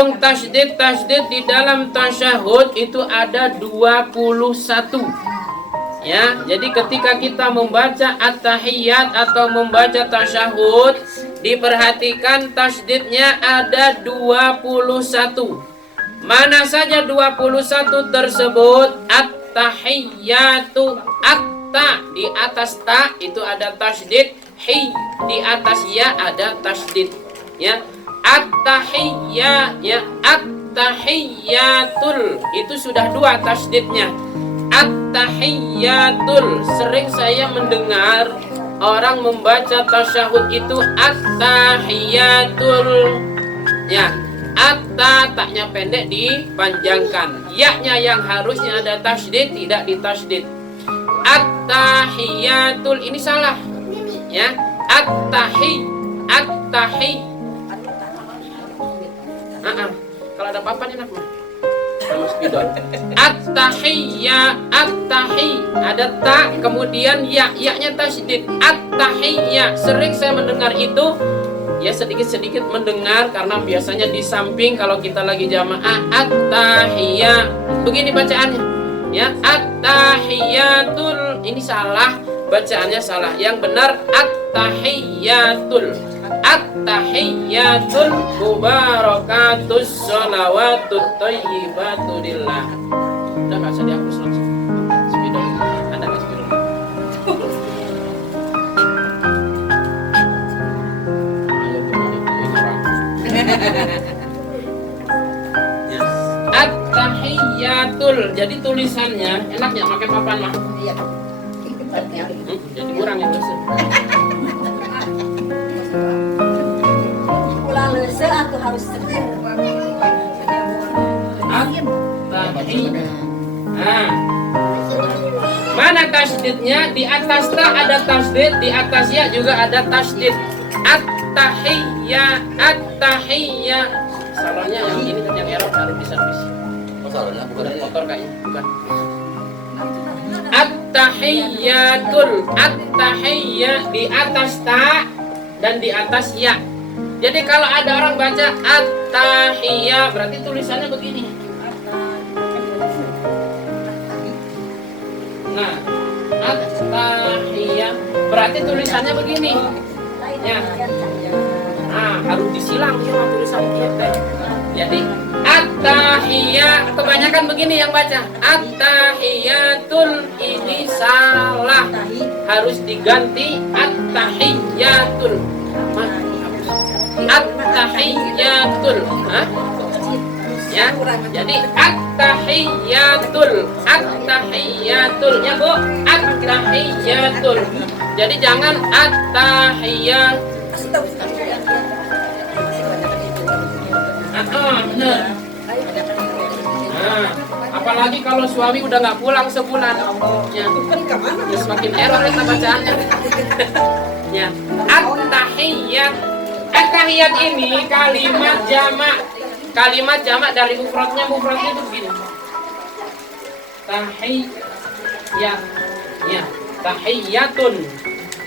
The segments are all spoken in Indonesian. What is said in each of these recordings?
Tasydid di dalam tasyahud itu ada 21. Ya, jadi ketika kita membaca at-tahiyyat atau membaca tasyahud, diperhatikan tasydidnya ada 21. Mana saja 21 tersebut? At-tahiyyatu, at-ta di atas ta itu ada tasydid, hi di atas ya ada tasydid. Ya, at-tahiyya, ya, at-tahiyyatul itu sudah 2 tasydidnya. At-tahiyyatul, sering saya mendengar orang membaca tasyahud itu at-tahiyyatul. Ya, at-ta taknya pendek dipanjangkan. Ya-nya yang harusnya ada tasydid tidak ditasydid. At-tahiyyatul ini salah. Ya, at-tahi. Kalau ada papan enak mah. At-tahiyya, at-tahi ada ta kemudian ya-nya tasydid. At-tahiyya sering saya mendengar itu, ya sedikit-sedikit mendengar karena biasanya di samping kalau kita lagi jamaah at-tahiyya begini bacaannya. Ya, at-tahiyyatul ini salah, bacaannya salah. Yang benar at-tahiyyatul. At-tahiyyatul mubarakatus sholawatut thayyibatu lillah. Udah enggak usah dihapus langsung. Spidol. Ada enggak spidol? At-tahiyyatul. Jadi tulisannya enaknya pakai papan mah. Iya. Jadi kurang yang besar. Atau harus seger. Mana tasydidnya? Di atas ta ada tasydid, di atas ya juga ada tasydid. At-tahiyya, at-tahiyya. Salahnya yang ini yang error harus diservis. Oh, salahnya bukan motor kayaknya, bukan. At-tahiyyatul, at-tahiyya di atas ta dan di atas ya. Jadi kalau ada orang baca at-tahiyya berarti tulisannya begini. Nah, at-tahiyya berarti tulisannya begini. Ya. Nah, harus disilang sama tulisan kita. Jadi at-tahiyya kebanyakan begini yang baca. At-tahiyyatul ini salah. Harus diganti at-tahiyyatul. At-tahiyyatul. Ya, jadi at-tahiyyatul. At-tahiyyatul ya Bu, at-tahiyyatul. Jadi jangan at-tahiyyat. Benar. Nah, apalagi kalau suami udah nggak pulang sebulan, ya, semakin error kita bacaannya. Ya, at-tahiyyat. At-tahiyyat ini kalimat jamak. Kalimat jamak dari mufradnya itu begini. Tahiyyat. Ya, tahiyyatun.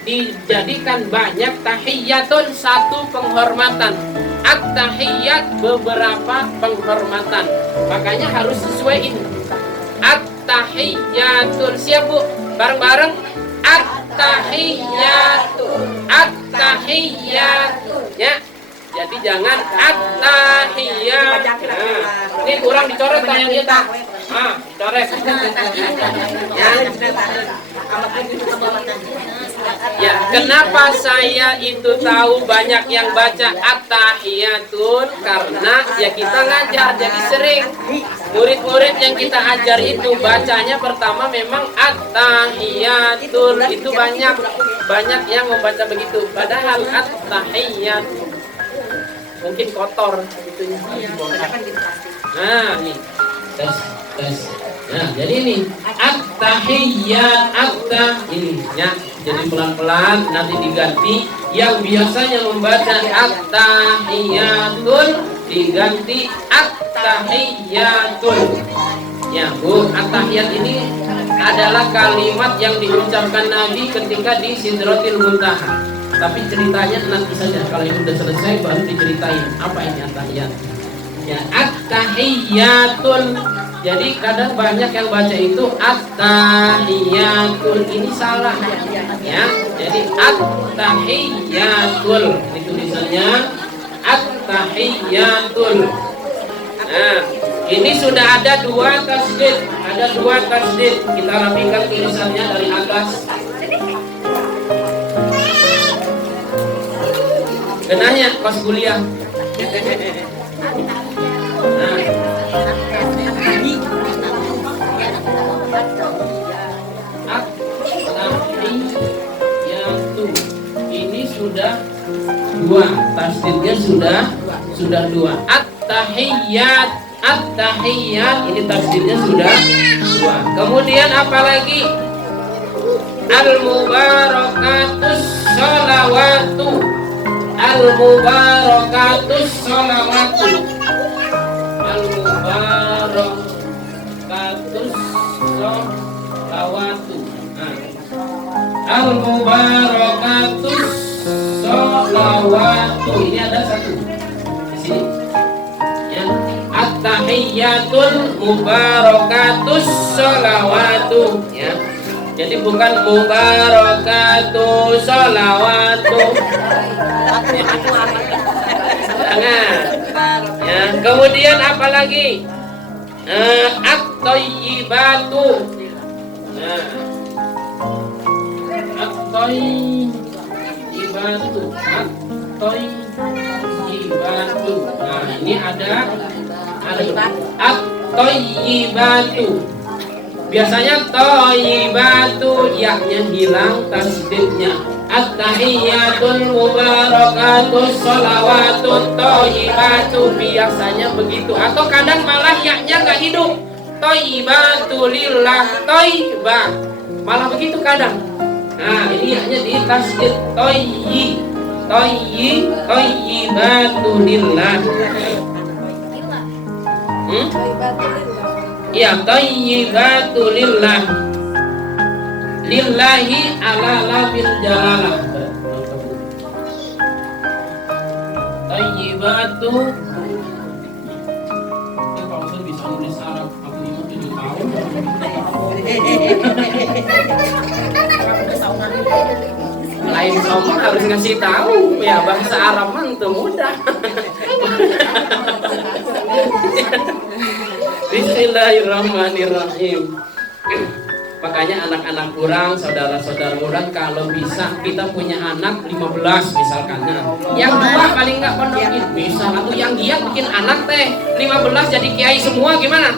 Dijadikan banyak tahiyyatun satu penghormatan. At-tahiyyat beberapa penghormatan. Makanya harus sesuai ini. At-tahiyyatul. Siap Bu? Bareng-bareng. At-tahiyyatul. At-tahiyyatul. Ya. Jadi jangan at-tahiyyat. Nah, ini kurang dicoret yang dia tak. Coret. Ya, kenapa saya itu tahu banyak yang baca at-tahiyyatun? Karena ya kita ngajar jadi sering. Murid-murid yang kita ajar itu bacanya pertama memang at-tahiyyatun, itu banyak yang membaca begitu. Padahal at-tahiyyat mungkin kotor gitu ya. Nah, nih. Tes. Nah, jadi ini at-tahiyyat, ini ya. Jadi pelan-pelan nanti diganti. Yang biasanya membaca at-tahiyyatul diganti at-tahiyyatul. Ya Bu, at-tahiyyat ini adalah kalimat yang diucapkan Nabi ketika di Sidratil Muntaha. Tapi ceritanya nanti saja, kalau ini sudah selesai baru diceritain apa ini at-tahiyyat. Ya, at-tahiyyatun. Jadi kadang banyak yang baca itu at-tahiyyatun. Ini salah ya. Jadi at-tahiyyatul. Ini tulisannya at-tahiyyatul. Nah, ini sudah ada dua tasdid. Ada dua tasdid. Kita rapikan tulisannya dari atas. Kenanya pas kuliah. Nah. At-tahiyyatu. Ini sudah dua. Tasdidnya sudah dua. At-tahiyyat. At-tahiyyat. Ini tasdidnya sudah dua. Kemudian apa lagi? Al-mubarakatus sholawatu. Al-mubarakatus sholawatu. Al-mubarakatus sholawatu. Al-mubarakatus sholawatu. Ini ada satu di sini. Ya. At-tahiyyatul mubarakatus sholawatu. Ya. Jadi bukan mubarakatuh sholawatu. Jangan. Ya, kemudian apa lagi? At-thayyibatu. Nah. At-thayyibatu. At-thayyibatu. Nah, ini ada at-thayyibatu. Biasanya thayyibatu, yaknya hilang tasdidnya. At-tahiyyatul mubarakatus sholawatut thayyibatu. Biasanya begitu. Atau kadang malah yaknya nggak hidup. Thayyibatu lillah thayyibah. Malah begitu kadang. Nah, ini yaknya di tasdid thayyibatu lillah. Ya, thayyibatu lillah. Lillahi ala lamil jalalah. Thayyibatu. Ya, kalau saya bisa nulis Arab, aku 7 tahun. Lain sombong harus ngasih tahu ya, bahasa Arab mah itu mudah. Bismillahirrahmanirrahim. Makanya anak-anak kurang, saudara-saudara kurang, kalau bisa kita punya anak 15 misalkan. Yang dua paling nggak pondokin bisa, atau yang giat bikin anak teh 15 jadi kiai semua gimana?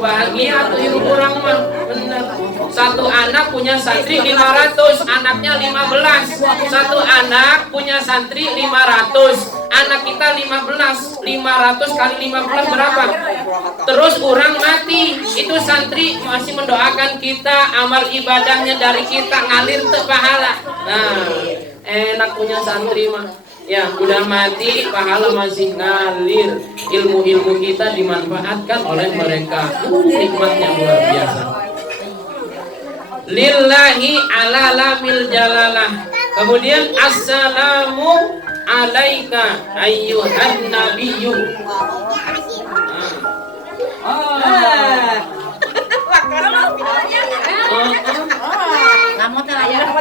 Bahagia tuh ibu kurang mah. Bener. Satu anak punya santri 500, anaknya 15. Satu anak punya santri 500. Anak kita 15, 500 kali 15 berapa? Terus orang mati, itu santri masih mendoakan kita, amal ibadahnya dari kita ngalir ke pahala. Nah, enak punya santri mah. Ya, udah mati, pahala masih ngalir. Ilmu-ilmu kita dimanfaatkan oleh mereka. Nikmatnya luar biasa. Lillahi ala lamil jalalah. Kemudian assalamu alaika ayyuhan nabiyyu. Kamu tanya.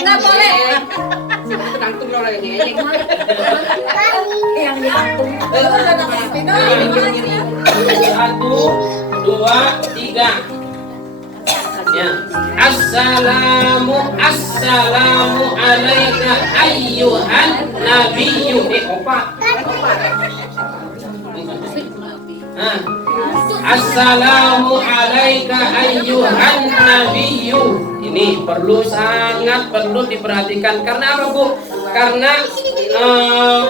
Enggak boleh. Yang diantum. 1, 2, 3. Ya. Assalamu alaika ayyuhan nabiyyu. Opa. Assalamu alaika ayyuhan nabiyyu. Ini sangat perlu diperhatikan. Karena apa, Bu? Karena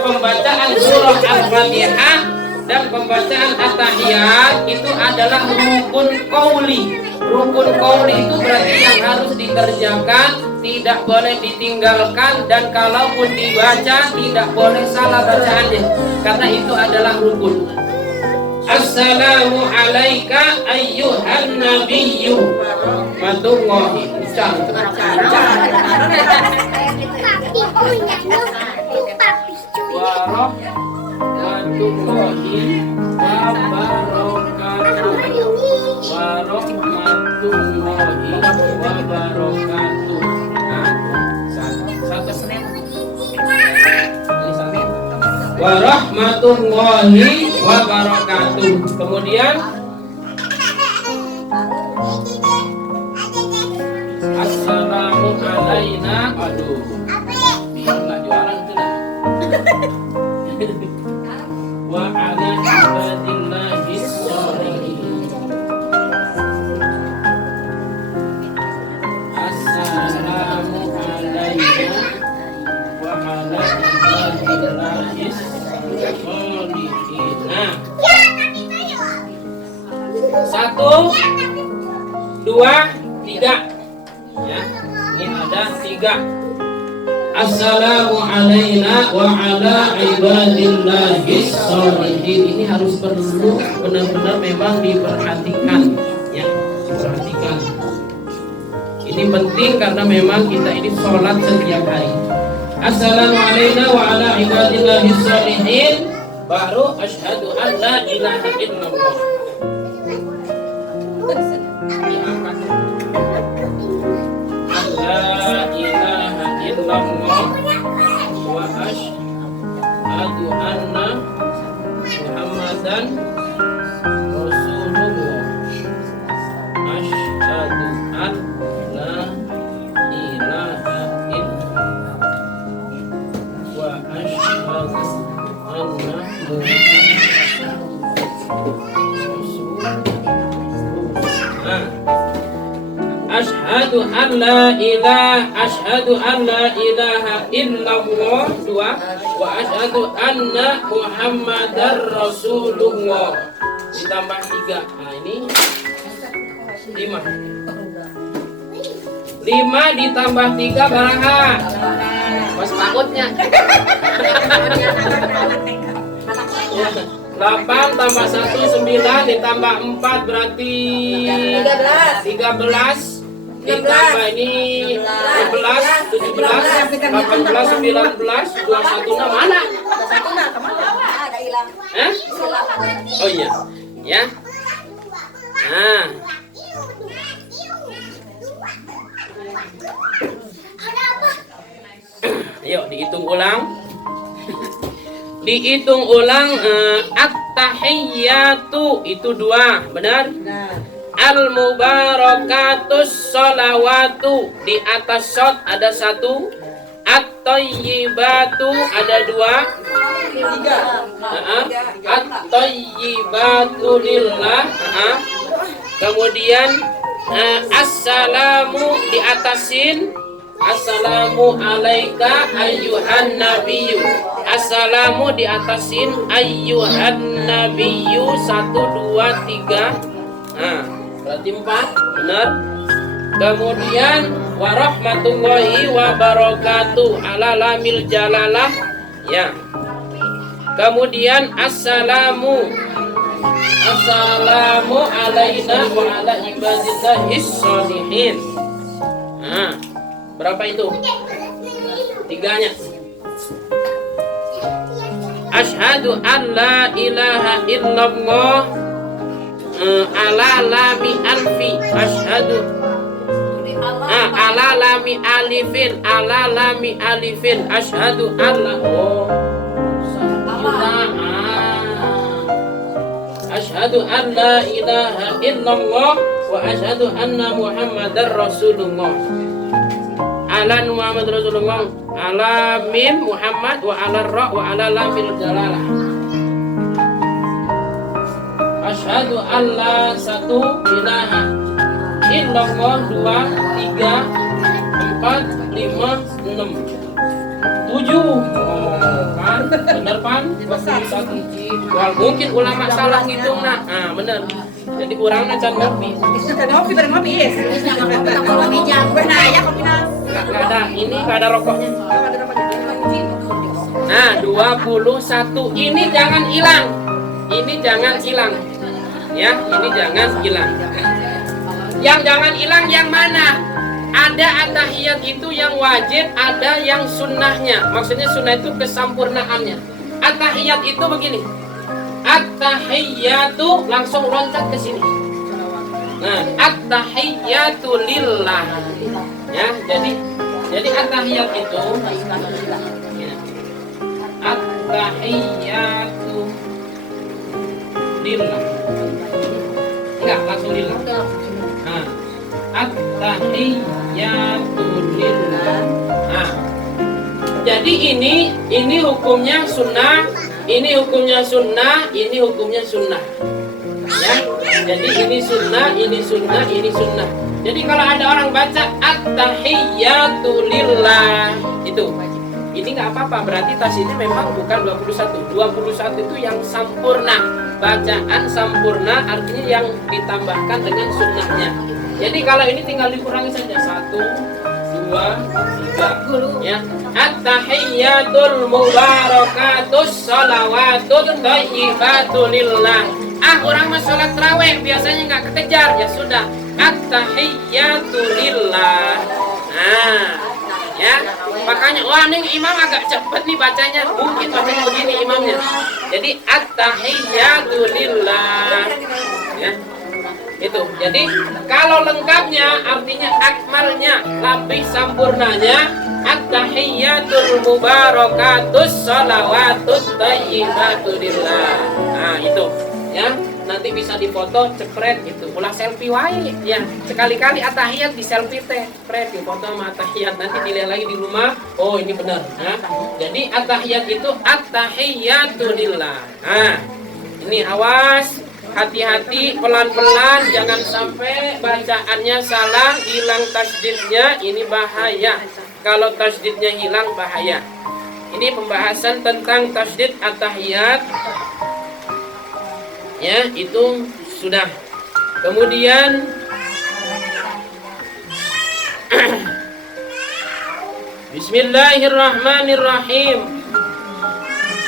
pembacaan surah Al-Fatihah dan pembacaan At-Tahiyyat itu adalah rukun qauli. Rukun qauli itu berarti yang harus dikerjakan, tidak boleh ditinggalkan, dan kalaupun dibaca tidak boleh salah bacaannya. Karena itu adalah rukun. Assalamu alaika ayyuhan nabiyyu. Matullahi. warahmatullahi wabarakatuh. Warahmatullahi wabarakatuh. Nah, satu Senin. Ini Senin. Warahmatullahi wabarakatuh. Kemudian assalamu alaina. Aduh, biar nggak jualan tuh lah. Wa ala ibadillahis sholihin. Assalamu alaina wa ala ibadillahis sholihin. Nah, 1, 2, 3. Ya, ini ada 3. Assalamu alaina wa ala ibadillahis sholihin. Ini harus perlu benar-benar memang diperhatikan, ya, diperhatikan. Ini penting karena memang kita ini sholat setiap hari. Assalamu alaina wa ala ibadillahis sholihin. Baru asyhadu an la ilaha illallah. Diangkat. La ilaha illallah wa asyhadu anna Muhammadan Rasulullah. Asyhadu an la ilaha illallah wa asyhadu anna Muhammadan Rasulullah. Asyhadu an la ilaha illallah. 2. Wa asyhadu anna Muhammadar Rasulullah. Ditambah 3. Nah, ini 5. 5 ditambah 3 berapa? Mas takutnya. 8 tambah 1 9 ditambah 4 berarti 13. Ditambah ini 11, 17, 18, 19, 21 mana? Ada hilang. Eh? Oh iya. Ya. Nah. Ayo dihitung ulang. Dihitung ulang at-tahiyyatu itu 2, benar? Al-mubarakatus sholawatu di atas shot ada 1. At-thayyibatu ada 2. 3. At-thayyibatu lillah. Kemudian assalamu di atasin. Assalamu alaika ayyuhan nabiyyu. Assalamu di atasin ayyuhan nabiyyu 1 2 3. Nah, berarti 4, benar. Kemudian warahmatullahi wabarakatuh ala lamil jalalah, ya. Kemudian assalamu alaina wa ala ibadillahis sholihin. Nah, berapa itu? 3-nya. Asyhadu an la ilaha illallah ala lami alfi. Asyhadu ala lami alifin. Ala lami alifin. Asyhadu alla. Asyhadu an la ilaha illallah wa asyhadu anna Muhammadar Rasulullah. Ala Muhammad Rasulullah. Ala mim Muhammad wa ala ra wa ala lamil jalalah. Asyhadu an la ilaha illallah 2 3 4 5 6 7. Kan bener pan? Wal mungkin ulama salah ngitung nah. Nah, bener. Jadi kurangnya can ngopi. Ngopi bareng ngopi yes. Nggak ada, ini nggak ada rokoknya. Nah, 21. Ini jangan hilang. Ini jangan hilang. Ya, ini jangan hilang. Yang jangan hilang yang mana? Ada at-tahiyat itu yang wajib, ada yang sunnahnya. Maksudnya sunnah itu kesempurnaannya. At-tahiyat itu begini. At-tahiyatu langsung loncat ke sini. Nah, at-tahiyatu lillah. Ya, jadi at-tahiyat itu ya. At-tahiyatu lillah. Enggak, langsung lillah. Nah, at-tahiyatu lillah. Nah, jadi ini hukumnya sunnah, ini hukumnya sunnah, ini hukumnya sunnah. Ya, jadi ini sunnah, ini sunnah, ini sunnah. Jadi kalau ada orang baca at-tahiyyatu lillah itu, ini nggak apa-apa. Berarti tasydidnya memang bukan 21. 21 itu yang sampurna. Bacaan sampurna artinya yang ditambahkan dengan sunnahnya. Jadi kalau ini tinggal dikurangi saja 1, 2, 3. Ya, at-tahiyyatul mubarakatus shalawatut thayyibatul lillah. Orang mau sholat tarawih biasanya nggak kekejar, ya sudah at-tahiyyatu lillah. Nah, ya makanya wah nih imam agak cepet nih bacanya, mungkin bacanya begini imamnya. Jadi at-tahiyyatu lillah. Ya, itu. Jadi kalau lengkapnya artinya akmalnya, lebih sempurnanya at-tahiyyatul mubarakatus shalawatut thayyibatul lillah. Nah, itu. Ya, nanti bisa difoto cepret gitu, ulah selfie wae ya, sekali-kali at-tahiyat di selfie teh cepret difoto sama at-tahiyat, nanti dilihat lagi di rumah, oh ini benar ya. Jadi at-tahiyat itu at-tahiyyatu lillah. Nah, ini awas, hati-hati, pelan-pelan, jangan sampai bacaannya salah, hilang tasydidnya, ini bahaya. Kalau tasydidnya hilang bahaya. Ini pembahasan tentang tasydid at-tahiyat. Ya, itu sudah. Kemudian Bismillahirrahmanirrahim.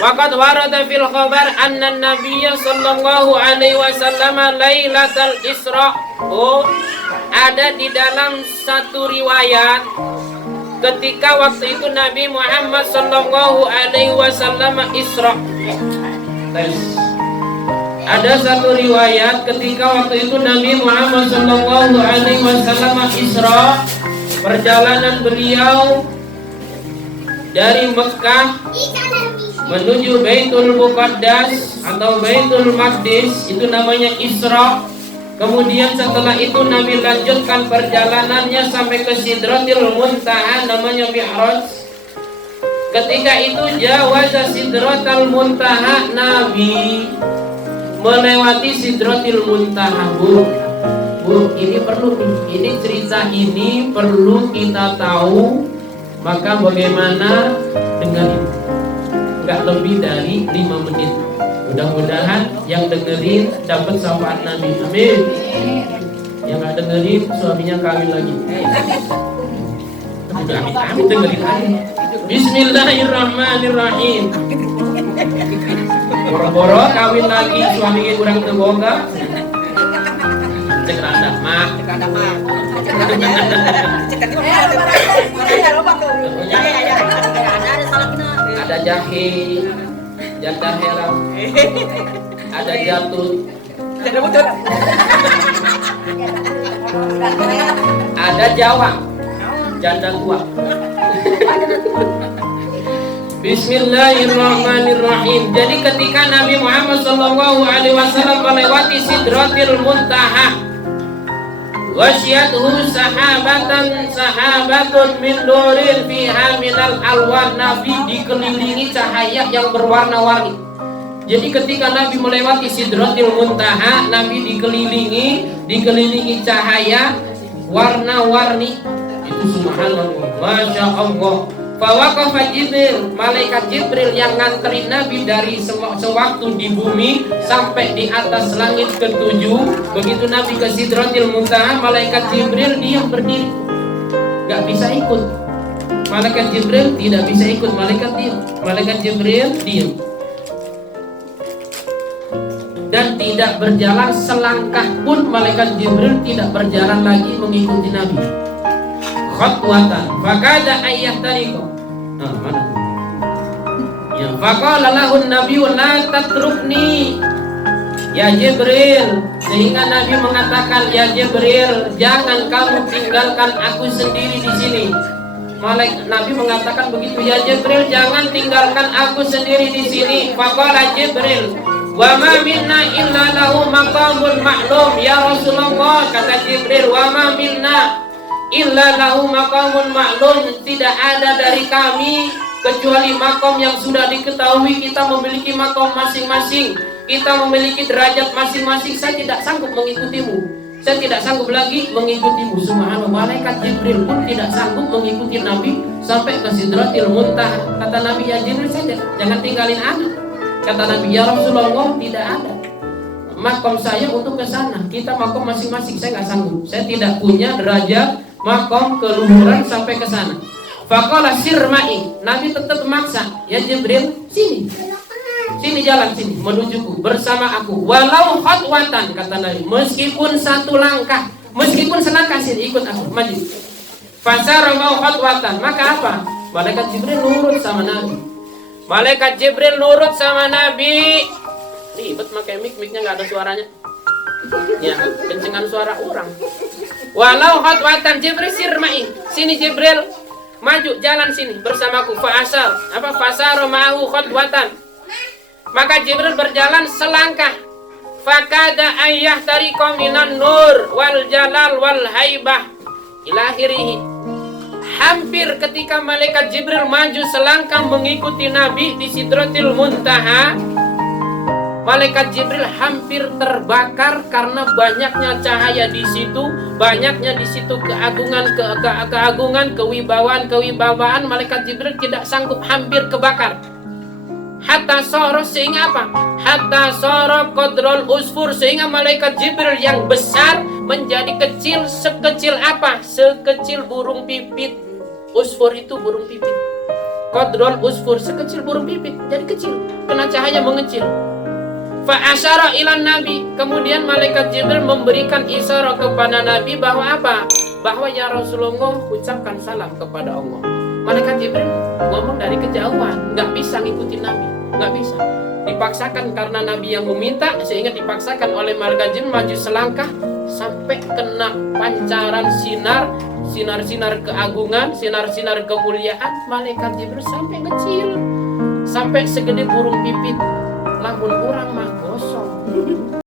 Waqad warada fil khabar anna an-nabiyya sallallahu alaihi wasallam lailatul Isra. Oh, ada di dalam satu riwayat ketika waktu itu Nabi Muhammad sallallahu alaihi wasallam Isra. Ada satu riwayat ketika waktu itu Nabi Muhammad sallallahu alaihi wasallam Isra, perjalanan beliau dari Mekah menuju Baitul Muqaddas atau Baitul Maqdis, itu namanya Isra. Kemudian setelah itu Nabi lanjutkan perjalanannya sampai ke Sidratil Muntaha, namanya Mi'raj. Ketika itu jawaza Sidratal Muntaha, Nabi melewati Sidratil Muntaha. Bu, ini perlu nih, ini cerita ini perlu kita tahu. Maka bagaimana dengan ini? Nggak lebih dari 5 menit. Mudah-mudahan yang dengerin dapat syafaat Nabi. Amin. Yang nggak dengerin suaminya kawin lagi. Udah amin dengerin aja. Bismillahirrahmanirrahim. Boro-boro kawin lagi suaminya kurang terboga. Cek rada mak. Ada jahe, jatah heram, ada jatut, ada Jawa, janda tua. Bismillahirrahmanirrahim. Jadi ketika Nabi Muhammad SAW melewati Sidratil Muntaha, wasyatuhu sahabatun min nurin fiha minal alwan. Nabi dikelilingi cahaya yang berwarna-warni. Jadi ketika Nabi melewati Sidratil Muntaha, Nabi dikelilingi cahaya warna-warni. Itu subhanallah, masya Allah. Fawaqafa Jibril, malaikat Jibril yang nganterin Nabi dari sewaktu di bumi sampai di atas langit ke-7. Begitu Nabi ke Sidratil Muntaha, malaikat Jibril diam berdiri, gak bisa ikut. Malaikat Jibril tidak bisa ikut, malaikat Jibril diam dan tidak berjalan selangkah pun. Malaikat Jibril tidak berjalan lagi mengikuti Nabi. Khatwatan fakada ayyahtariqo. Mana? Ya, faqala lahu an-nabiyyu la tatrukni ya Jibril, sehingga Nabi mengatakan, ya Jibril, jangan kamu tinggalkan aku sendiri di sini. Nabi mengatakan begitu, ya Jibril, jangan tinggalkan aku sendiri di sini. Faqala Jibril, wa ma minna illa lahu maqamun ma'lum ya Rasulullah. Kata Jibril, wa ma minna illa lahu maqamun ma'lum, tidak ada dari kami kecuali makom yang sudah diketahui. Kita memiliki makom masing-masing, kita memiliki derajat masing-masing. Saya tidak sanggup mengikutimu, saya tidak sanggup lagi mengikutimu. Subhanallah, malaikat Jibril pun tidak sanggup mengikuti Nabi sampai ke Sidratil Muntaha. Kata Nabi, ya Jibril saja, jangan tinggalin aku. Kata Nabi, ya Rasulullah, tidak ada makom saya untuk ke sana. Kita makom masing-masing, saya nggak sanggup. Saya tidak punya derajat makom keluhuran sampai ke sana. Faqala sirma'i, Nabi tetap memaksa, ya Jibril, sini jalan sini, menujuku, bersama aku. Walau khatwatan, kata Nabi, meskipun satu langkah, meskipun selangkah, sini ikut aku, maju. Fasara mau khatwatan, maka apa? Malaikat Jibril nurut sama Nabi. Malaikat Jibril nurut sama Nabi. Ribet pakai mic-nya nggak ada suaranya. Ya, kencengan suara orang. Walau khatwatan, Jibril sirma'i, sini Jibril, maju jalan sini bersamaku. Fasara ma'ahu khatwatan, maka Jibril berjalan selangkah. Fakada ayah tariqa minan nur wal jalal wal haibah ila akhirih. Hampir ketika malaikat Jibril maju selangkah mengikuti Nabi di Sidratil Muntaha, malaikat Jibril hampir terbakar karena banyaknya cahaya di situ, banyaknya di situ keagungan, kewibawaan. Malaikat Jibril tidak sanggup, hampir kebakar. Hatta soro, sehingga apa? Hatta soro qadrul usfur, sehingga malaikat Jibril yang besar menjadi kecil. Sekecil apa? Sekecil burung pipit. Usfur itu burung pipit. Qadrul usfur, sekecil burung pipit, jadi kecil, kena cahaya mengecil. Fa asyara ilan nabi, kemudian malaikat Jibril memberikan isyarat kepada Nabi bahwa apa? Bahwa ya Rasulullah, ucapkan salam kepada Allah. Malaikat Jibril ngomong dari kejauhan, nggak bisa ngikutin Nabi, nggak bisa. Dipaksakan karena Nabi yang meminta, sehingga dipaksakan oleh malaikat Jibril maju selangkah sampai kena pancaran sinar keagungan, sinar kemuliaan. Malaikat Jibril sampai kecil, sampai segede burung pipit. Lamun orang mah